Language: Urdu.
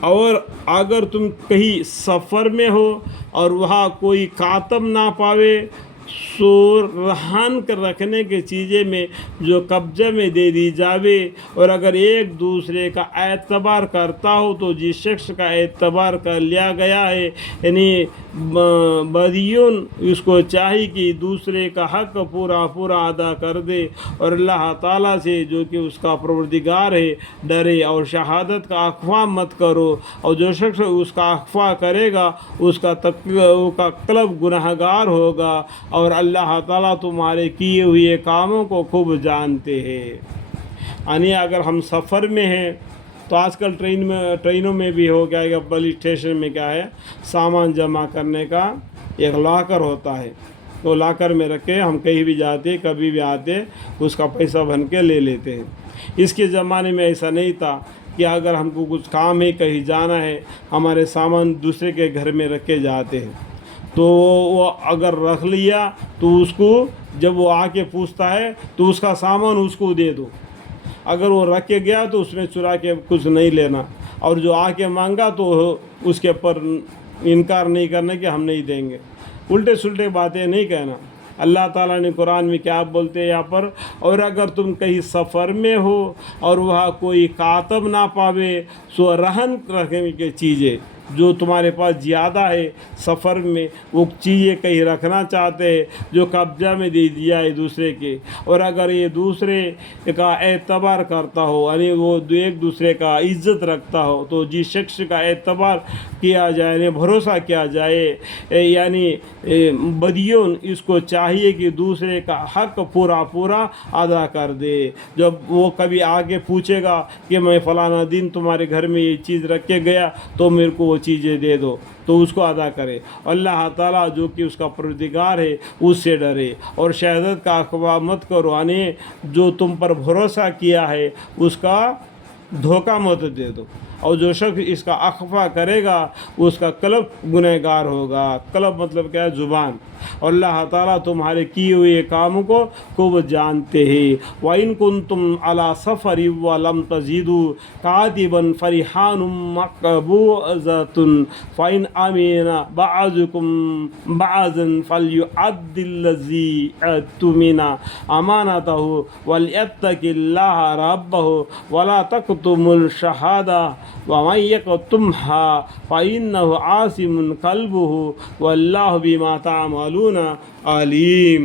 اور اگر تم کہیں سفر میں ہو اور وہاں کوئی کاتب نہ پاوے سو رہن کر رکھنے کی چیزیں میں جو قبضے میں دے دی جاوے، اور اگر ایک دوسرے کا اعتبار کرتا ہو تو جس شخص کا اعتبار کر لیا گیا ہے یعنی بدیون اس کو چاہیے کہ دوسرے کا حق پورا پورا ادا کر دے اور اللہ تعالیٰ سے جو کہ اس کا پروردگار ہے ڈرے، اور شہادت کا اخفا مت کرو، اور جو شخص اس کا اخفا کرے گا اس کا قلب گناہ گار ہوگا، اور اللہ تعالیٰ تمہارے کیے ہوئے کاموں کو خوب جانتے ہیں۔ یعنی اگر ہم سفر میں ہیں تو آج کل ٹرینوں میں بھی ہو گیا کہ پولیس اسٹیشن میں کیا ہے، سامان جمع کرنے کا ایک لاکر ہوتا ہے، تو لاکر میں رکھ کے ہم کہیں بھی جاتے کبھی بھی آتے اس کا پیسہ بن کے لے لیتے ہیں۔ اس کے زمانے میں ایسا نہیں تھا کہ اگر ہم کو کچھ کام ہے کہیں جانا ہے ہمارے سامان دوسرے کے گھر میں رکھ کے جاتے ہیں، تو وہ اگر رکھ لیا تو اس کو جب وہ آ کے پوچھتا ہے تو اس کا سامان اس کو دے دو، اگر وہ رکھ کے گیا تو اس میں چرا کے کچھ نہیں لینا، اور جو آ کے مانگا تو اس کے پر انکار نہیں کرنا کہ ہم نہیں دیں گے، الٹے سلٹے باتیں نہیں کہنا۔ اللہ تعالیٰ نے قرآن میں کیا بولتے ہیں یہاں پر، اور اگر تم کہیں سفر میں ہو اور وہاں کوئی کاتب نہ پاوے سو رہن رکھنے کی چیزیں جو تمہارے پاس زیادہ ہے، سفر میں وہ چیزیں کہیں رکھنا چاہتے ہیں جو قبضہ میں دے دیا ہے دوسرے کے، اور اگر یہ دوسرے کا اعتبار کرتا ہو یعنی وہ ایک دوسرے کا عزت رکھتا ہو، تو جس شخص کا اعتبار کیا جائے یعنی بھروسہ کیا جائے یعنی بدیون اس کو چاہیے کہ دوسرے کا حق پورا پورا ادا کر دے۔ جب وہ کبھی آگے پوچھے گا کہ میں فلانا دن تمہارے گھر میں یہ چیز رکھ کے گیا تو میرے کو وہ چیزیں دے دو، تو اس کو ادا کرے۔ اللہ تعالیٰ جو کہ اس کا پروردگار ہے اس سے ڈرے، اور شہادت کا اخفا مت کرو یعنی جو تم پر بھروسہ کیا ہے اس کا دھوکہ مت دے دو، اور جو شخص اس کا اخفا کرے گا اس کا قلب گنہگار ہوگا۔ قلب مطلب کیا ہے؟ زبان۔ اور اللہ تعالیٰ تمہارے کیے ہوئے کاموں کو خوب جانتے ہیں۔ وَإِن كُنتُمْ عَلَى سَفَرٍ وَلَمْ تَجِدُوا كَاتِبًا فَرِحَانٌ مَّقْبُوضَةٌ فَإِنْ أَمِنَ بَعْضُكُمْ بَعْضًا فَلْيُؤَدِّ الَّذِي اؤْتُمِنَ أَمَانَتَهُ وَلْيَتَّقِ اللَّهَ رَبَّهُ وَلَا تَكْتُمُوا الشَّهَادَةَ وَمَن يَكْتُمْهَا فَإِنَّهُ آثِمٌ قَلْبُهُ وَاللَّهُ بِمَا تَعْمَلُونَ علیم۔